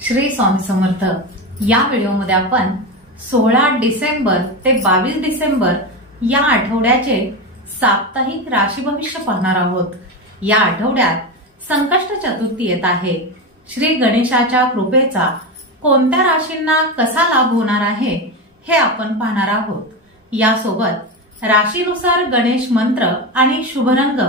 श्री स्वामी समर्थ। या व्हिडिओमध्ये आपण 16 डिसेंबर ते 22 डिसेंबर या आठवड्याचे साप्ताहिक राशी भविष्य पाहणार आहोत। या आठवड्यात संकष्ट चतुर्थी येत आहे। श्री गणेशाच्या कृपेचा कोणत्या राशींना कसा लाभ होणार आहे हे आपण पाहणार आहोत। यासोबत राशीनुसार गणेश मंत्र आणि शुभ रंग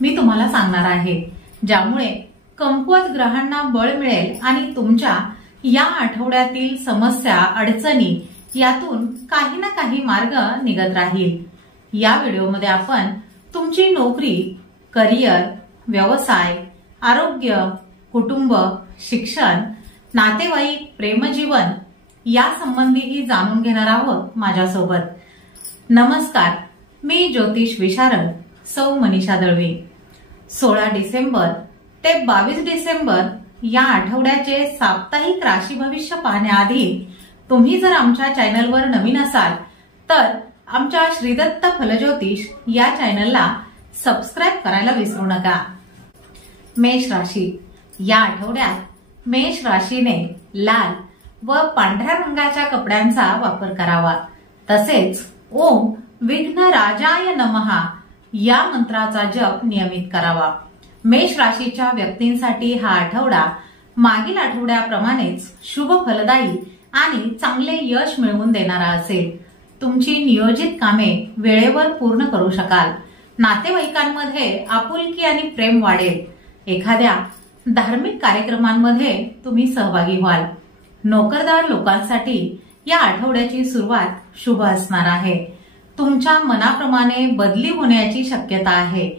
मी तुम्हाला सांगणार आहे, ज्यामुळे कमकुवत ग्रहांना बळ मिळेल आणि तुमच्या या आठवड्यातील समस्या अडचणी यातून काही ना काही मार्ग निघत राहील। या व्हिडिओमध्ये आपण तुमची नोकरी, करिअर, व्यवसाय, आरोग्य, कुटुंब, शिक्षण, नातेवाईक, प्रेमजीवन या संबंधीही जाणून घेणार आहोत माझ्यासोबत। नमस्कार, मी ज्योतिष विशारद सौ मनीषा दळवी। 16 डिसेंबर ते 22 डिसेंबर या आठवड्याचे साप्ताहिक राशी भविष्य पाहण्याआधी तुम्ही जर आमच्या चॅनलवर नवीन असाल तर आमच्या श्रीदत्त फलज्योतिष या चॅनलला सबस्क्राइब करायला विसरू नका। मेष राशी। या आठवड्यात मेष राशीने लाल व पांढऱ्या रंगाच्या कपड्यांचा वापर करावा। तसेच ओम विघ्न राजाय नमः या मंत्राचा जप नियमित करावा। मेष राशीच्या व्यक्तींसाठी हा आठवडा मागील आठवड्याप्रमाणेच शुभ, फलदायी आणि चांगले यश मिळवून देणारा असेल। तुमची नियोजित कामे वेळेवर पूर्ण करू शकाल। नातेवाईकांमध्ये आपुलकी आणि प्रेम वाढेल। एखाद्या धार्मिक कार्यक्रमांमध्ये तुम्ही सहभागी व्हाल। नोकरदार लोकांसाठी या आठवड्याची सुरुवात शुभ असणार आहे। तुमच्या मनाप्रमाणे बदली होण्याची शक्यता आहे।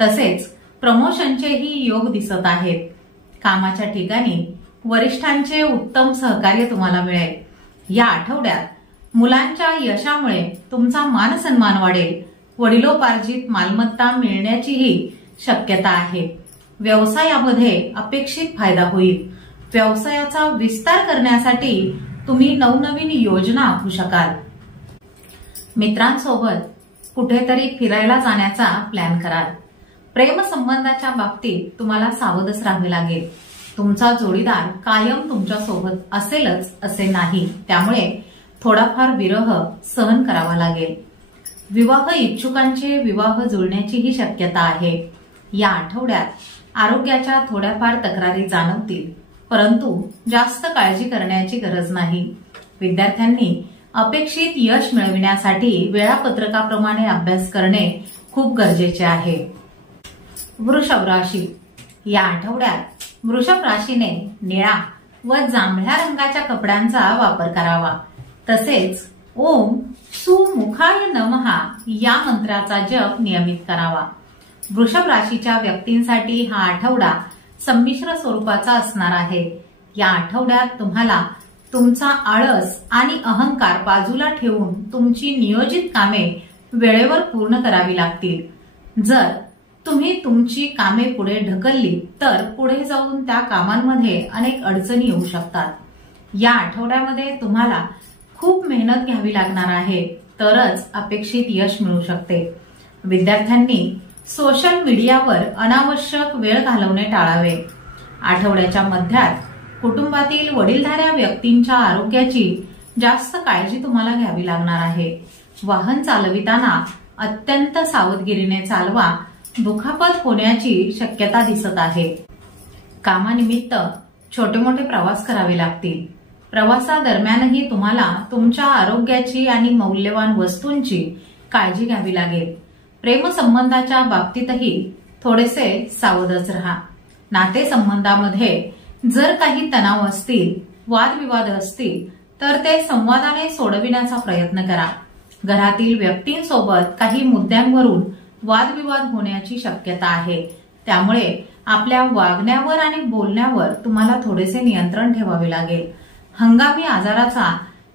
तसेच प्रमोशनचेही योग दिसत आहेत। कामाच्या ठिकाणी वरिष्ठांचे उत्तम सहकार्य तुम्हाला मिळेल। या आठवड्यात मुलांच्या यशामुळे तुमचा मान सन्मान वाढेल। वडिलोपार्जित मालमत्ता मिळण्याचीही शक्यता आहे। व्यवसायामध्ये अपेक्षित फायदा होईल। व्यवसायाचा विस्तार करण्यासाठी तुम्ही नवनवीन योजना आखू शकाल। मित्रांसोबत कुठेतरी फिरायला जाण्याचा प्लॅन कराल। प्रेम संबंधाच्या बाबतीत तुम्हाला सावधच राहावे लागेल। तुमचा जोडीदार कायम तुमच्या सोबत असेलच असे नाही, त्यामुळे थोडाफार विरह सहन करावा लागेल। विवाह इच्छुकांचे विवाह जुळण्याचीही शक्यता आहे। या आठवड्यात आरोग्याच्या थोड्याफार तक्रारी जाणवतील, परंतु जास्त काळजी करण्याची गरज नाही। विद्यार्थ्यांनी अपेक्षित यश मिळविण्यासाठी वेळापत्रकाप्रमाणे अभ्यास करणे खूप गरजेचे आहे। वृषभ राशी। या आठवड्यात वृषभ राशीने निळा व जांभळ्या रंगाच्या कपड्यांचा वापर करावा। तसेच ओम सुमुखाय नमः या मंत्राचा जप नियमित करावा। वृषभ राशीच्या व्यक्तींसाठी हा आठवडा संमिश्र स्वरूपाचा असणार आहे। या आठवड्यात तुम्हाला तुमचा आळस आणि अहंकार बाजूला ठेवून तुमची नियोजित कामे वेळेवर पूर्ण करावी लागतील। जर तुम्ही तुमची कामे पुढे ढकलली तर पुढे जाऊन त्या कामांमध्ये अनेक अडचणी येऊ शकतात। या आठवड्यामध्ये तुम्हाला खूप मेहनत घ्यावी लागणार आहे, तरच अपेक्षित यश मिळू शकते। विद्यार्थ्यांनी सोशल मीडियावर अनावश्यक वेळ घालवणे टाळावे। आठवड्याच्या मध्यात कुटुंबातील वडीलधाऱ्या व्यक्तींच्या आरोग्याची जास्त काळजी तुम्हाला घ्यावी लागणार आहे। वाहन चालविताना अत्यंत सावधगिरीने चालवा। दुखापत होण्याची शक्यता दिसत आहे। कामानिमित्त छोटे मोठे प्रवास करावे लागतील। प्रवासादरम्यानही तुम्हाला तुमच्या आरोग्याची आणि मौल्यवान वस्तूंची काळजी घ्यावी लागेल। प्रेमसंबंधाच्या बाबतीतही थोडेसे सावधच राहा। नातेसंबंधामध्ये जर काही तणाव असतील, वादविवाद असतील तर ते संवादाने सोडविण्याचा प्रयत्न करा। घरातील व्यक्तींसोबत काही मुद्द्यांवरून वादविवाद होण्याची शक्यता आहे, त्यामुळे आपल्या वागण्यावर आणि बोलण्यावर तुम्हाला थोडेसे नियंत्रण ठेवावे लागेल। हंगामी आजाराचा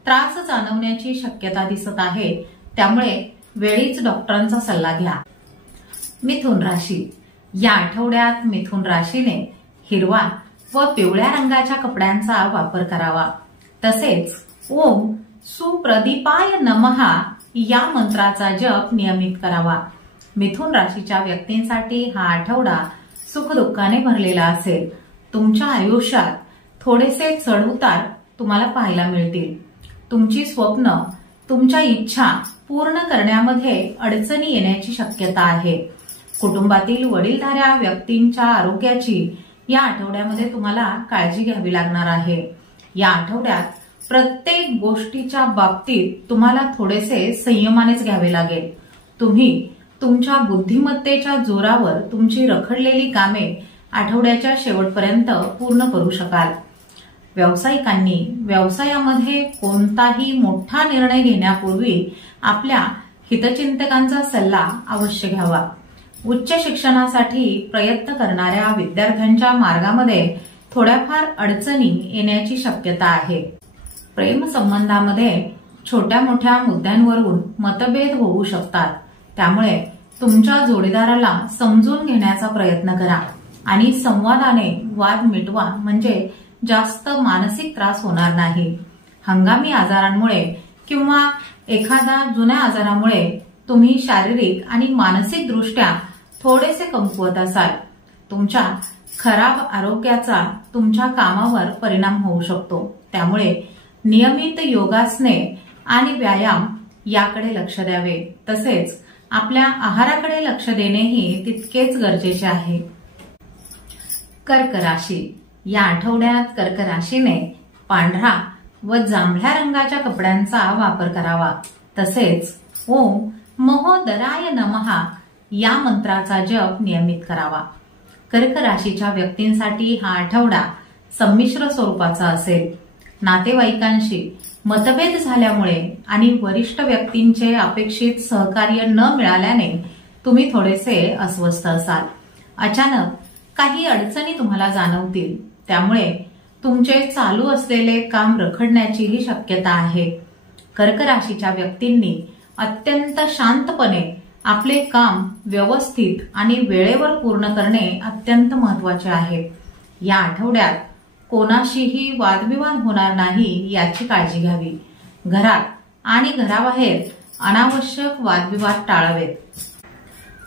त्रास जाणवण्याची शक्यता दिसत आहे, त्यामुळे वेळीच डॉक्टरांचा सल्ला घ्या। मिथुन राशी। या आठवड्यात मिथुन राशीने हिरवा व पिवळ्या रंगाच्या कपड्यांचा वापर करावा। तसेच ओम सुप्रदीपाय नमः या मंत्राचा जप नियमित करावा। मिथुन राशीच्या व्यक्तींसाठी हा आठवडा सुखदुःखाने भरलेला असेल। तुमच्या आयुष्यात थोडेसे चढउतार तुम्हाला पाहायला मिळतील. तुमची स्वप्न, तुमच्या इच्छा पूर्ण करण्यामध्ये अडचणी येण्याची शक्यता आहे. कुटुंबातील वडीलधाऱ्या व्यक्तींच्या आरोग्याची या आठवड्यामध्ये तुम्हाला काळजी घ्यावी लागणार आहे. या आठवड्यात प्रत्येक गोष्टीच्या बाबतीत तुम्हाला थोडेसे संयमानेच घ्यावे लागेल. तुम्ही तुमच्या बुद्धिमत्तेच्या जोरावर तुमची रखडलेली कामे आठवड्याच्या शेवटपर्यंत पूर्ण करू शकाल. व्यावसायिकांनी व्यवसायामध्ये कोणताही मोठा निर्णय घेण्यापूर्वी आपल्या हितचिंतकांचा सल्ला अवश्य घ्यावा. उच्च शिक्षणासाठी प्रयत्न करणाऱ्या विद्यार्थ्यांच्या मार्गामध्ये थोड्याफार अडचणी येण्याची शक्यता आहे. प्रेम संबंधामध्ये छोट्या मोठ्या मुद्द्यांवरून मतभेद होऊ शकतात. त्यामुळे तुमच्या जोडीदाराला समजून घेण्याचा प्रयत्न करा आणि संवादाने वाद मिटवा, म्हणजे जास्त मानसिक त्रास होणार नाही. हंगामी आजारांमुळे किंवा एखाद्या जुन्या आजारामुळे तुम्ही शारीरिक आणि मानसिक दृष्ट्या थोडेसे कमकुवत असाल. तुमच्या खराब आरोग्याचा तुमच्या कामावर परिणाम होऊ शकतो. त्यामुळे नियमित योगासने आणि व्यायाम याकडे लक्ष द्यावे. तसेच आपल्या आहाराकडे लक्ष देणेही तितकेच गरजेचे आहे. कर्क राशी. या आठवड्यात कर्क राशीने पांढरा व जांभळ्या रंगाच्या कपड्यांचा वापर करावा. तसेच ओम महोदराय नमः या मंत्राचा जप नियमित करावा. कर्क राशीच्या व्यक्तींसाठी हा आठवडा संमिश्र स्वरूपाचा असेल. नातेवाईकांशी मतभेद झाल्यामुळे आणि वरिष्ठ व्यक्तींचे अपेक्षित सहकार्य न मिळाल्याने तुम्ही थोडेसे अस्वस्थ असाल. अचानक काही अडचणी तुम्हाला जाणवतील. त्यामुळे तुमचे चालू असलेले काम रखडण्याचीही शक्यता आहे. कर्क राशीच्या व्यक्तींनी अत्यंत शांतपणे आपले काम व्यवस्थित आणि वेळेवर पूर्ण करणे अत्यंत महत्वाचे आहे. या आठवड्यात कोणाशीही वादविवाद होणार नाही याची काळजी घ्यावी. घरात आणि घराबाहेर अनावश्यक वादविवाद टाळावेत.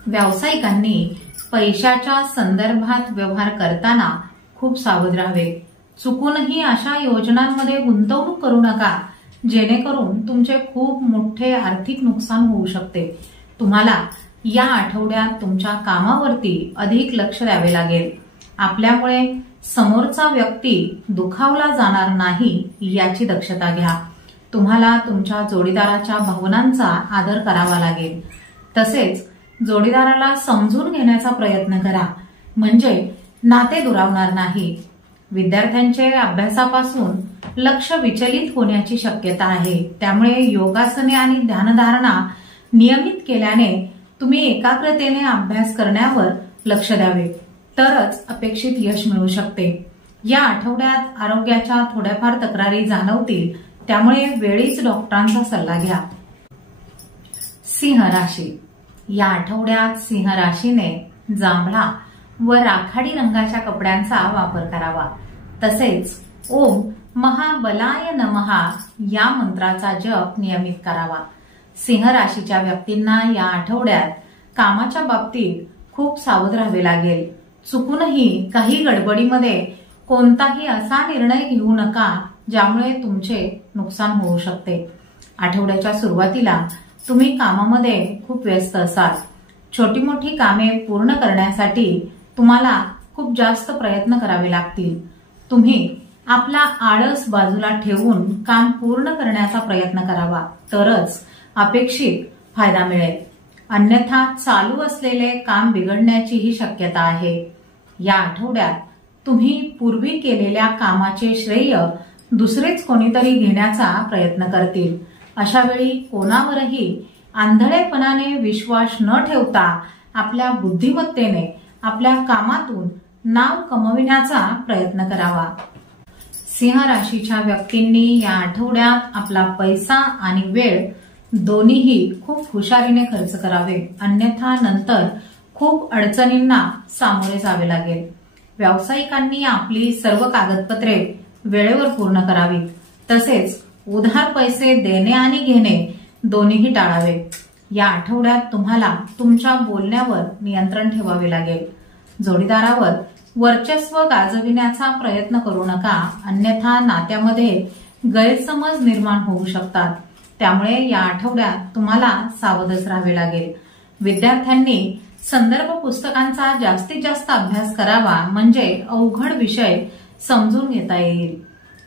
व्यावसायिकांनी पैशाच्या संदर्भात व्यवहार करताना खूप सावध राहावे. चुकूनही अशा योजनांमध्ये गुंतवणूक करू नका जेणेकरून तुमचे खूप मोठे आर्थिक नुकसान होऊ शकते. तुम्हाला या आठवड्यात तुमच्या कामावरती अधिक लक्ष द्यावे लागेल. आपल्यामुळे समोरचा व्यक्ती दुखावला जाणार नाही याची दक्षता घ्या. तुम्हाला तुमच्या जोडीदाराच्या भावनांचा आदर करावा लागेल. तसेच जोडीदाराला समजून घेण्याचा प्रयत्न करा, म्हणजे नाते दुरावणार नाही. विद्यार्थ्यांचे अभ्यासापासून लक्ष विचलित होण्याची शक्यता आहे. त्यामुळे योगासने आणि ध्यानधारणा नियमित केल्याने तुम्ही एकाग्रतेने अभ्यास करण्यावर लक्ष द्यावे, तरच अपेक्षित यश मिळू शकते. या आठवड्यात आरोग्याच्या थोड्याफार तक्रारी जाणवतील. त्यामुळे वेळीच डॉक्टरांचा सल्ला घ्या. सिंह राशी. या आठवड्यात सिंह राशीने जांभळा व राखाडी रंगाच्या कपड्यांचा वापर करावा. तसेच ओम महाबलाय नमः या मंत्राचा जप नियमित करावा. सिंह राशीच्या व्यक्तींना या आठवड्यात कामाच्या बाबतीत खूप सावध राहावे लागेल. चुकूनही काही गडबडीमध्ये कोणताही असा निर्णय घेऊ नका ज्यामुळे तुमचे नुकसान होऊ शकते. आठवड्याच्या सुरुवातीला तुम्ही कामामध्ये खूप व्यस्त असाल. छोटी मोठी कामे पूर्ण करण्यासाठी तुम्हाला खूप जास्त प्रयत्न करावे लागतील. तुम्ही आपला आळस बाजूला ठेवून काम पूर्ण करण्याचा प्रयत्न करावा, तरच अपेक्षित फायदा मिळेल. अन्यथा चालू असलेले काम बिघडण्याचीही शक्यता आहे. या आठवड्यात तुम्ही पूर्वी केलेल्या कामाचे श्रेय दुसरेच कोणीतरी घेण्याचा प्रयत्न करतील. अशा वेळी कोणावरही आंधळेपणाने विश्वास न ठेवता आपल्या बुद्धिमत्तेने आपल्या कामातून नाव कमविण्याचा प्रयत्न करावा. सिंह राशीच्या व्यक्तींनी या आठवड्यात आपला पैसा आणि वेळ दोन्हीही खूप हुशारीने खर्च करावे, अन्यथा नंतर खूप अडचणींना सामोरे जावे लागेल. व्यावसायिकांनी आपली सर्व कागदपत्रे वेळेवर पूर्ण करावीत. तसेच उधार पैसे देणे आणि घेणे दोन्हीही टाळावे. या आठवड्यात तुम्हाला तुमच्या बोलण्यावर नियंत्रण ठेवावे लागेल. जोडीदारावर वर्चस्व गाजविण्याचा प्रयत्न करू नका, अन्यथा नात्यामध्ये गैरसमज निर्माण होऊ शकतात. त्यामुळे या आठवड्यात तुम्हाला सावधच राहावे लागेल. विद्यार्थ्यांनी संदर्भ पुस्तकांचा जास्तीत जास्त अभ्यास करावा, म्हणजे अवघड विषय समजून घेता येईल.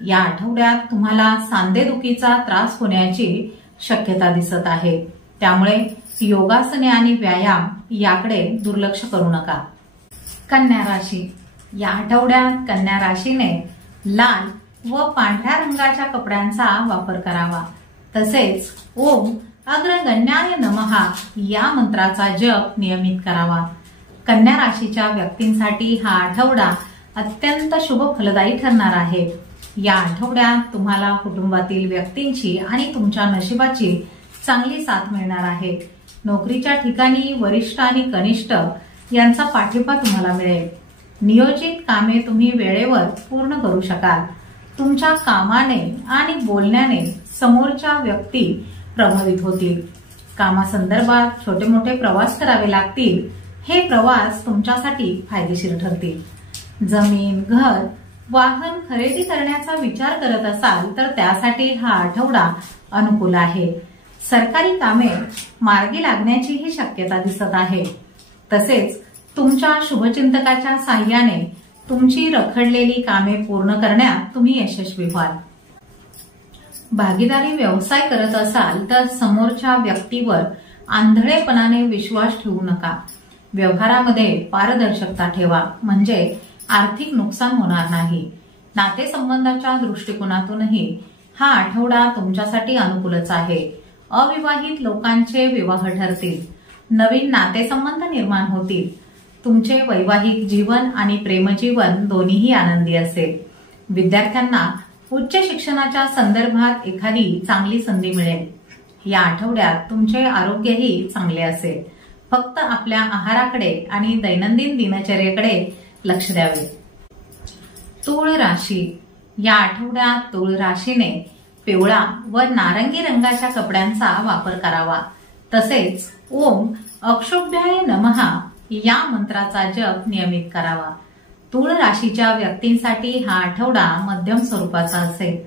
या आठवड्यात तुम्हाला सांधेदुखीचा त्रास होण्याची शक्यता दिसत आहे. त्यामुळे योगासने आणि व्यायाम याकडे दुर्लक्ष करू नका. कन्या राशी. या आठवड्यात कन्या राशीने लाल व पांढऱ्या रंगाच्या कपड्यांचा वापर करावा. तसेच ओम अग्रगण्याय नमः या मंत्राचा जप नियमित करावा. कन्या राशीच्या व्यक्तींसाठी हा आठवडा अत्यंत शुभ फलदायी ठरणार आहे. या आठवड्यात तुम्हाला कुटुंबातील व्यक्तींची आणि तुमच्या नशिबाची चांगली साथ मिळणार आहे. नोकरीच्या ठिकाणी वरिष्ठ आणि कनिष्ठ यांचा पाठिंबा तुम्हाला मिळेल. नियोजित कामे तुम्ही वेळेवर पूर्ण करू शकाल. तुमच्या कामाने आणि बोलण्याने समोरच्या व्यक्ती प्रभावित होतील. कामासंदर्भात छोटे मोठे प्रवास करावे लागतील. हे प्रवास तुमच्यासाठी फायदेशीर ठरतील. जमीन, घर, वाहन खरेदी करण्याचा विचार करत असाल तर त्यासाठी हा आठवडा अनुकूल आहे. सरकारी कामे मार्गी लागण्याचीही शक्यता दिसत आहे. तसेच तुमच्या शुभचिंतकाच्या साह्याने तुमची रखडलेली कामे पूर्ण करण्यात तुम्ही यशस्वी व्हाल. भागीदारी व्यवसाय करत असाल तर समोरच्या व्यक्तीवर आंधळेपणाने विश्वास ठेवू नका. व्यवहारामध्ये पारदर्शकता ठेवा, म्हणजे आर्थिक नुकसान होणार नाही. नातेसंबंधाच्या दृष्टिकोनातूनही हा आठवडा तुमच्यासाठी अनुकूलच आहे. अविवाहित लोकांचे विवाह ठरतील. नवीन नातेसंबंध निर्माण होतील. तुमचे वैवाहिक जीवन आणि प्रेमजीवन दोन्हीही आनंदी असेल. विद्यार्थ्यांना उच्च शिक्षणाच्या संदर्भात एखादी चांगली संधी मिळेल. या आठवड्यात तुमचे आरोग्यही चांगले असेल. फक्त आपल्या आहाराकडे आणि दैनंदिन दिनचर्येकडे लक्ष द्यावे. तूळ राशी. या आठवड्यात तूळ राशीने पिवळा व नारंगी रंगाच्या कपड्यांचा वापर करावा. तसेच ओम अक्षोभ्याय नमः या मंत्राचा जप नियमित करावा. तूळ राशीच्या व्यक्तींसाठी हा आठवडा मध्यम स्वरूपाचा असेल.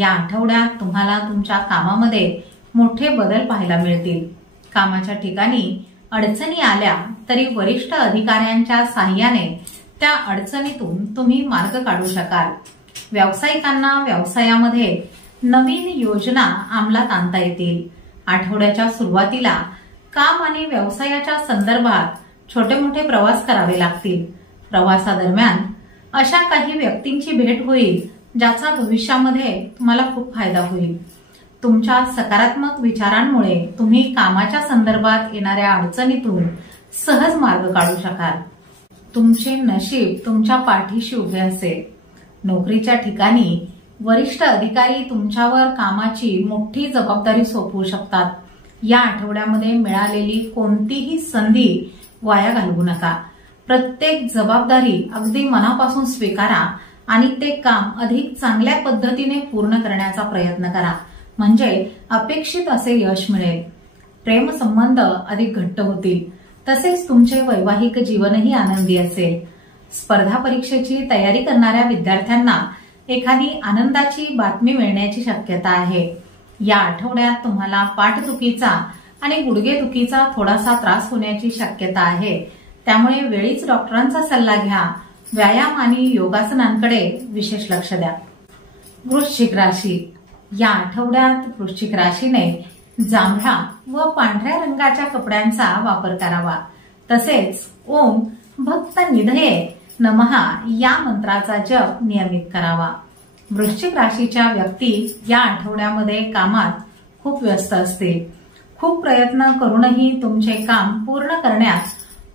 या आठवड्यात तुम्हाला तुमच्या कामामध्ये मोठे बदल पाहायला मिळतील. कामाच्या ठिकाणी अडचणी आल्या तरी वरिष्ठ अधिकाऱ्यांच्या साह्याने त्या अडचणीतून तुम्ही मार्ग काढू शकाल. व्यावसायिकांना व्यवसायामध्ये नवीन योजना अंमलात आणता येतील. आठवड्याच्या सुरुवातीला काम आणि व्यवसायाच्या संदर्भात छोटे मोठे प्रवास करावे लागतील. प्रवासादरम्यान अशा काही व्यक्तींची भेट होईल ज्याचा भविष्यामध्ये तुम्हाला खूप फायदा होईल. तुमच्या सकारात्मक विचारांमुळे तुम्ही कामाच्या संदर्भात येणाऱ्या अडचणीतून सहज मार्ग काढू शकाल. तुमचे नशीब तुमच्या पाठीशी उभे असेल. नोकरीच्या ठिकाणी वरिष्ठ अधिकारी तुमच्यावर कामाची मोठी जबाबदारी सोपवू शकतात. या आठवड्यामध्ये मिळालेली कोणतीही संधी वाया घालवू नका. प्रत्येक जबाबदारी अगदी मनापासून स्वीकारा आणि ते काम अधिक चांगल्या पद्धतीने पूर्ण करण्याचा प्रयत्न करा, म्हणजे अपेक्षित असे यश मिळेल. प्रेमसंबंध अधिक घट्ट होतील. तसेच तुमचे वैवाहिक जीवनही आनंदी असेल. स्पर्धा परीक्षेची तयारी करणाऱ्या विद्यार्थ्यांना एखादी आनंदाची बातमी मिळण्याची शक्यता आहे. या आठवड्यात तुम्हाला पाठदुखीचा आणि गुडघेदुखीचा थोडासा त्रास होण्याची शक्यता आहे. त्यामुळे वेळीच डॉक्टरांचा सल्ला घ्या. व्यायाम आणि योगासनांकडे विशेष लक्ष द्या. वृश्चिक राशी. या आठवड्यात वृश्चिक राशीने जांभळा व पांढऱ्या रंगाच्या कपड्यांचा वापर करावा. तसेच ओम भक्त निधये नमः या मंत्राचा जप नियमित करावा. वृश्चिक राशीच्या व्यक्ती या आठवड्यामध्ये कामात खूप व्यस्त असतील. खूप प्रयत्न करूनही तुमचे काम पूर्ण करण्यात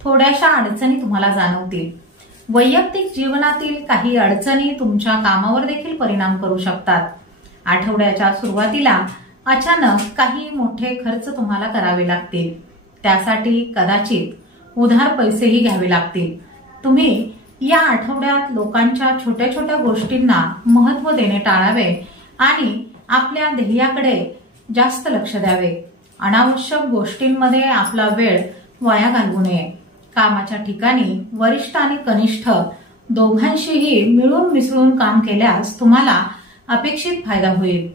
थोड्याशा अडचणी तुम्हाला जाणवतील. वैयक्तिक जीवनातील काही अडचणी तुमच्या कामावर देखील परिणाम करू शकतात. आठवड्याच्या सुरुवातीला अचानक काही मोठे खर्च तुम्हाला करावे लागतील. त्यासाठी कदाचित उधार पैसेही घ्यावे लागतील. तुम्ही या आठवड्यात लोकांच्या छोट्या छोट्या गोष्टींना महत्त्व देणे टाळावे आणि आपल्या ध्येयाकडे जास्त लक्ष द्यावे. अनावश्यक गोष्टींमध्ये आपला वेळ वाया घालवू नये. कामाच्या ठिकाणी वरिष्ठ आणि कनिष्ठ दोघांशीही मिळून मिसळून काम केल्यास तुम्हाला अपेक्षित फायदा होईल.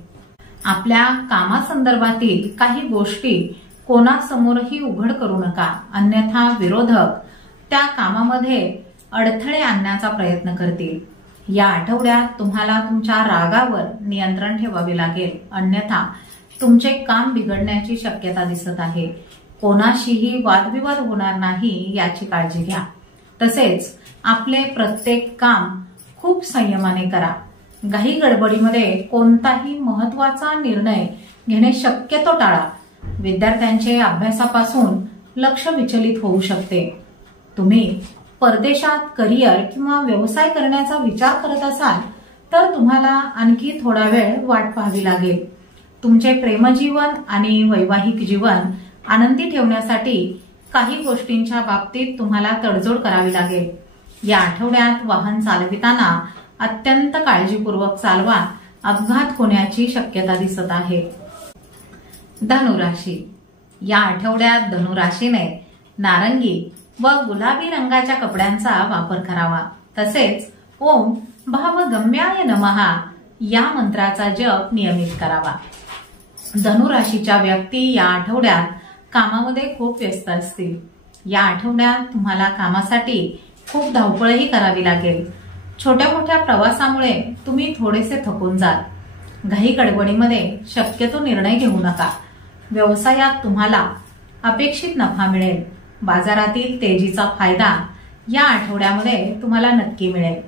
आपल्या कामासंदर्भातील काही गोष्टी कोणासमोरही उघड करू नका, अन्यथा विरोधक त्या कामामध्ये अडथळे आणण्याचा प्रयत्न करतील. या आठवड्यात तुम्हाला तुमच्या रागावर नियंत्रण ठेवावे लागेल, अन्यथा तुमचे काम बिघडण्याची शक्यता दिसत आहे. कोणाशीही वादविवाद होणार नाही याची काळजी घ्या. तसेच आपले प्रत्येक काम खूप संयमाने करा. घाई गडबडीमध्ये कोणताही महत्वाचा निर्णय घेणे शक्यतो टाळा. विद्यार्थ्यांचे अभ्यासापासून लक्ष विचलित होऊ शकते. तुम्ही परदेशात करिअर किंवा व्यवसाय करण्याचा विचार करत असाल तर तुम्हाला आणखी थोडा वेळ वाट पाहावी लागेल. तुमचे प्रेमजीवन आणि वैवाहिक जीवन आनंदी ठेवण्यासाठी काही गोष्टींच्या बाबतीत तुम्हाला तडजोड करावी लागेल. या आठवड्यात वाहन चालविताना अत्यंत काळजीपूर्वक चालवा, अपघात होण्याची शक्यता दिसत आहे. धनुराशी. या आठवड्यात धनुराशीने नारंगी व गुलाबी रंगाच्या कपड्यांचा वापर करावा. तसेच ओम भावगम्याय नमः या मंत्राचा जप नियमित करावा. धनुराशीच्या व्यक्ती या आठवड्यात कामामध्ये खूप व्यस्त असतील. या आठवड्यात तुम्हाला कामासाठी खूप धावपळही करावी लागेल. छोट्या मोठ्या प्रवासामुळे तुम्ही थोडेसे थकून जाल. घाई गडबडीमध्ये शक्यतो निर्णय घेऊ नका. व्यवसायात तुम्हाला अपेक्षित नफा मिळेल. बाजारातील तेजीचा फायदा या आठवड्यामध्ये तुम्हाला नक्की मिळेल.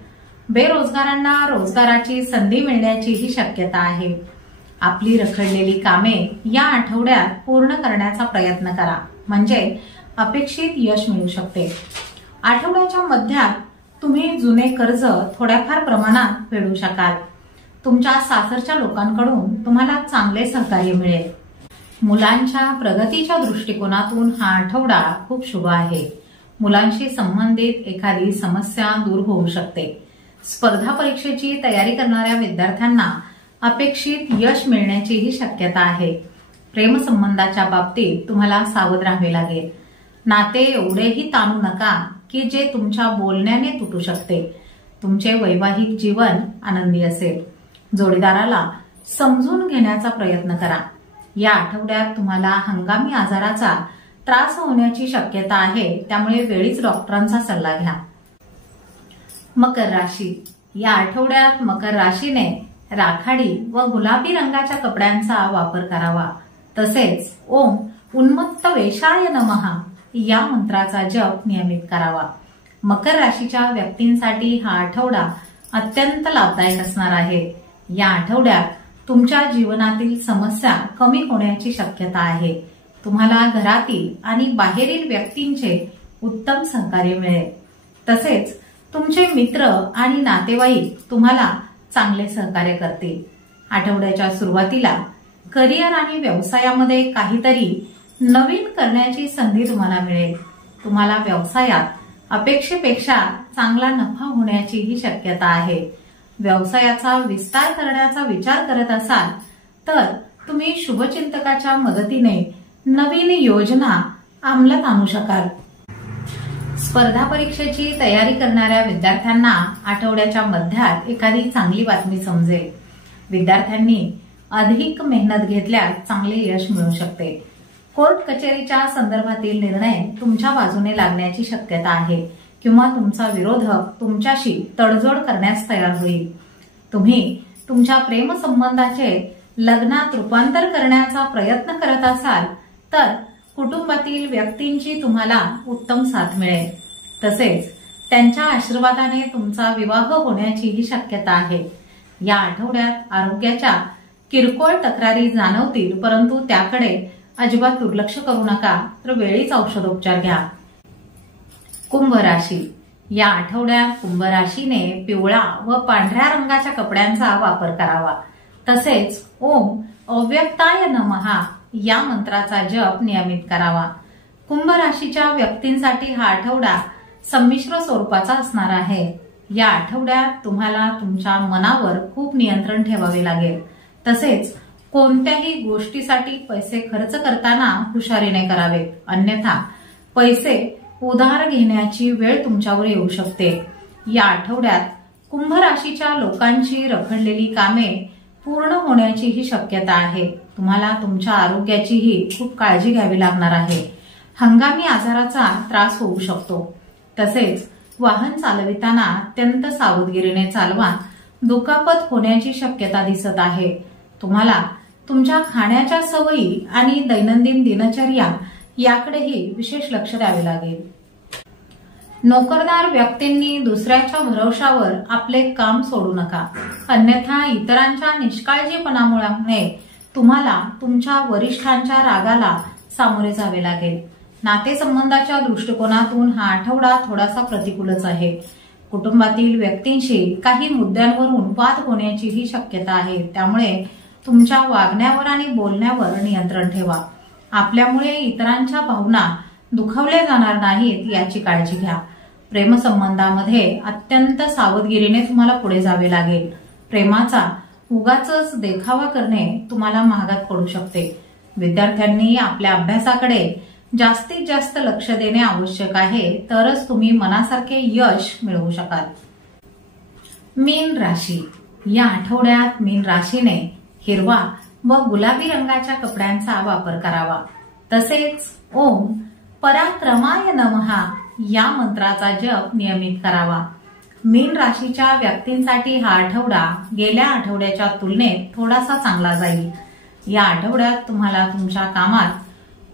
बेरोजगारांना रोजगाराची संधी मिळण्याचीही शक्यता आहे. आपली रखडलेली कामे या आठवड्यात पूर्ण करण्याचा प्रयत्न करा, म्हणजे अपेक्षित यश मिळू शकते. आठवड्याच्या मध्यात तुम्ही जुने कर्ज थोड्याफार प्रमाणात फेडू शकाल. तुमच्या सासरच्या लोकांकडून तुम्हाला चांगले सहकार्य मिळेल. मुलांच्या प्रगतीच्या दृष्टिकोनातून हा आठवडा खूप शुभ आहे. मुलांशी संबंधित एखादी समस्या दूर होऊ शकते. स्पर्धा परीक्षेची तयारी करणाऱ्या विद्यार्थ्यांना अपेक्षित यश मिळण्याचीही शक्यता आहे. प्रेमसंबंधाच्या बाबतीत तुम्हाला सावध राहावे लागेल. नाते एवढेही ताणू नका की जे तुमच्या बोलण्याने तुटू शकते. तुमचे वैवाहिक जीवन आनंदी असेल. जोडीदाराला समजून घेण्याचा प्रयत्न करा. या आठवड्यात तुम्हाला हंगामी आजाराचा त्रास होण्याची शक्यता आहे, त्यामुळे वेळीच डॉक्टरांचा सल्ला घ्या. मकर राशी. या आठवड्यात मकर राशीने राखाडी व गुलाबी रंगाच्या कपड्यांचा वापर करावा. तसेच ओम उन्मत्त वेशाय नमः या मंत्राचा जप नियमित करावा. मकर राशीच्या व्यक्तींसाठी हा आठवडा अत्यंत लाभदायक असणार आहे. या आठवड्यात तुमच्या जीवनातील समस्या कमी होण्याची शक्यता आहे. तुम्हाला घरातील आणि बाहेरील व्यक्तींचे उत्तम सहकार्य मिळेल. तसेच तुमचे मित्र आणि नातेवाईक तुम्हाला चांगले सहकार्य करतील. आठवड्याच्या सुरुवातीला करिअर आणि व्यवसायामध्ये काहीतरी नवीन करण्याची संधी तुम्हाला मिळेल. तुम्हाला व्यवसायात अपेक्षेपेक्षा चांगला नफा होण्याचीही शक्यता आहे. व्यवसायाचा विस्तार करण्याचा विचार करत असाल तर तुम्ही शुभचिंतकाच्या मदतीने नवीन योजना अंमलात आणू शकाल. स्पर्धा परीक्षेची तयारी करणाऱ्या विद्यार्थ्यांना आठवड्याच्या मध्यात एखादी चांगली बातमी समजेल. विद्यार्थ्यांनी अधिक मेहनत घेतल्यास चांगले यश मिळू शकते. कोर्ट कचेरीच्या संदर्भातील निर्णय तुमच्या बाजूने लागण्याची शक्यता आहे किंवा तुमचा विरोधक तुमच्याशी तडजोड करण्यास तयार होईल. तुम्ही तुमच्या प्रेमसंबंधाचे लग्नात रूपांतर करण्याचा प्रयत्न करत असाल तर कुटुंबातील व्यक्तींची तुम्हाला उत्तम साथ मिळेल. तसेच त्यांच्या आशीर्वादाने तुमचा विवाह होण्याचीही शक्यता आहे. या आठवड्यात आरोग्याच्या किरकोळ तक्रारी जाणवतील, परंतु त्याकडे अजिबात दुर्लक्ष करू नका, तर वेळीच औषधोपचार घ्या. कुंभ राशी. या आठवड्यात कुंभ राशीने पिवळा व पांढऱ्या रंगाच्या कपड्यांचा वापर करावा. तसेच ओम अव्यक्ताय नमः या मंत्राचा जप नियमित करावा. कुंभ राशीच्या व्यक्तींसाठी हा आठवडा संमिश्र स्वरूपाचा असणार आहे. या आठवड्यात तुम्हाला तुमच्या मनावर खूप नियंत्रण ठेवावे लागेल. तसेच कोणत्याही गोष्टीसाठी पैसे खर्च करताना हुशारीने करावे, अन्यथा पैसे उधार घेण्याची वेळ तुमच्यावर येऊ शकते. या आठवड्यात कुंभ राशीच्या लोकांची रखडलेली कामे पूर्ण होण्याचीही शक्यता आहे। तुम्हाला तुमच्या आरोग्याचीही खूप काळजी घ्यावी लागणार आहे। हंगामी आजाराचा त्रास होऊ शकतो। तसेच वाहन चालविताना अत्यंत सावधगिरीने चालवा, दुखापत होण्याची शक्यता दिसत आहे। तुम्हाला तुमच्या खाण्याच्या सवयी आणि दैनंदिन दिनचर्या याकडेही विशेष लक्ष द्यावे लागेल। नोकरदार व्यक्तींनी दुसऱ्याच्या भरवशावर आपले काम सोडू नका, अन्यथा इतरांच्या निष्काळजीपणामुळे तुम्हाला तुमच्या वरिष्ठांच्या रागाला सामोरे जावे लागेल। नातेसंबंधाच्या दृष्टिकोनातून हा आठवडा थोडासा प्रतिकूलच आहे। कुटुंबातील व्यक्तींशी काही मुद्द्यांवरून वाद होण्याचीही शक्यता आहे, त्यामुळे तुमच्या वागण्यावर आणि बोलण्यावर नियंत्रण ठेवा। आपल्यामुळे इतरांच्या भावना दुखावल्या जाणार नाहीत याची काळजी घ्या। प्रेमसंबंधामध्ये अत्यंत सावधगिरीने तुम्हाला पुढे जावे लागेल। प्रेमाचा उगाचच देखावा करणे तुम्हाला महागात पडू शकते। विद्यार्थ्यांनी आपल्या अभ्यासाकडे जास्तीत जास्त लक्ष देणे आवश्यक आहे, तरच तुम्ही मनासारखे यश मिळवू शकाल। मीन राशी, या आठवड्यात मीन राशीने हिरवा व गुलाबी रंगाच्या कपड्यांचा वापर करावा। तसेच ओम पराक्रमाय नमः या मंत्राचा जप नियमित करावा। मीन राशीच्या व्यक्तींसाठी हा आठवडा गेल्या आठवड्याच्या तुलनेत थोडासा चांगला जाईल। या आठवड्यात तुम्हाला तुमच्या कामात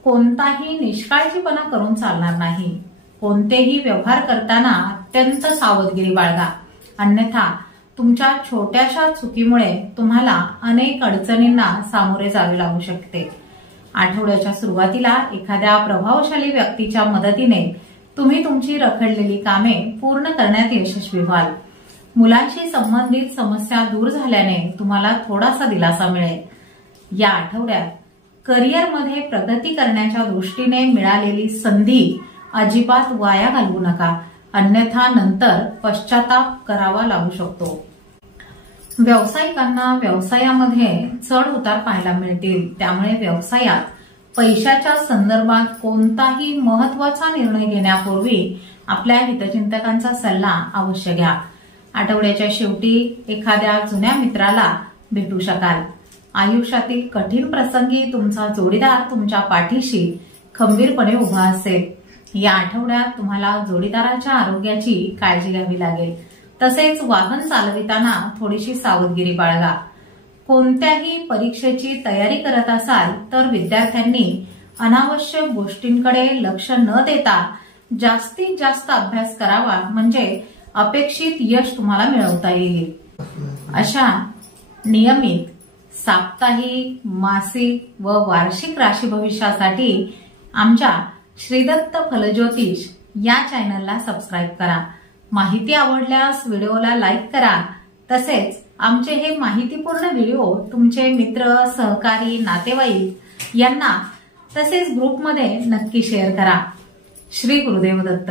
कोणताही निष्काळजीपणा करून चालणार नाही। कोणतेही व्यवहार करताना अत्यंत सावधगिरी बाळगा, अन्यथा तुमच्या छोट्याशा चुकीमुळे तुम्हाला अनेक अडचणींना सामोरे जावे लागू शकते। आठवड्याच्या सुरुवातीला एखाद्या प्रभावशाली व्यक्तीच्या मदतीने तुम्ही तुमची रखडलेली कामे पूर्ण करण्यात यशस्वी व्हाल। मुलांशी संबंधित समस्या दूर झाल्याने तुम्हाला थोडासा दिलासा मिळेल। या आठवड्यात करिअरमध्ये प्रगती करण्याच्या दृष्टीने मिळालेली संधी अजिबात वाया घालवू नका, अन्यथा नंतर पश्चाताप करावा लागू शकतो। व्यावसायिकांना व्यवसायामध्ये चढ उतार पाहायला मिळतील, त्यामुळे व्यवसायात पैशाच्या संदर्भात कोणताही महत्वाचा निर्णय घेण्यापूर्वी आपल्या हितचिंतकांचा सल्ला अवश्य घ्या। आठवड्याच्या शेवटी एखाद्या जुन्या मित्राला भेटू शकाल। आयुष्यातील कठीण प्रसंगी तुमचा जोडीदार तुमच्या पाठीशी खंबीरपणे उभा असेल। या आठवड्यात तुम्हाला जोडीदाराच्या आरोग्याची काळजी घ्यावी लागेल। तसेच वाहन चालविताना थोडीशी सावधगिरी बाळगा। कोणत्याही परीक्षेची तयारी करत असाल तर विद्यार्थ्यांनी अनावश्यक गोष्टींकडे लक्ष न देता जास्तीत जास्त अभ्यास करावा, म्हणजे अपेक्षित यश तुम्हाला मिळवता येईल। अशा नियमित साप्ताहिक, मासिक व वार्षिक राशी भविष्यासाठी आमच्या श्रीदत्त फलज्योतिष या चॅनलला सबस्क्राईब करा। माहिती आवडल्यास व्हिडिओला लाईक करा। तसेच आमचे हे माहितीपूर्ण व्हिडिओ तुमचे मित्र, सहकारी, नातेवाईक यांना तसेच ग्रुपमध्ये नक्की शेअर करा। श्री गुरुदेव दत्त।